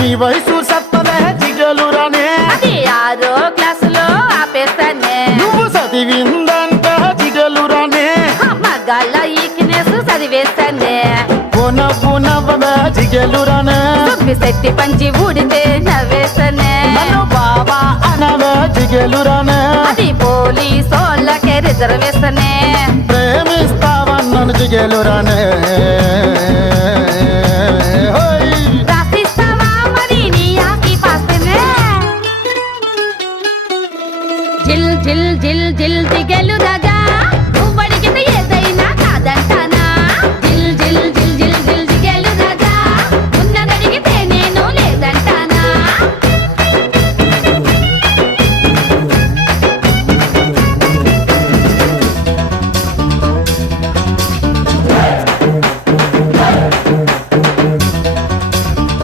నీ వయసు సత్తదే జిగలురానే అది 6వ క్లాసులో ఆపేస్తానే నువ్వు చదివిందంట జిగలురానే మగాళ్ళ ఈకినేసు చదివేస్తానే నవ్వు నవ్వదా జిగలురానే శెట్టి పంచి ఊడితే నవ్వేస్తానే నన్ను బాబా అనవే జిగలురానే అది పోలీసోళ్ళకే రిజర్వేస్తానే ప్రేమిస్తావన్నను జిగలురానే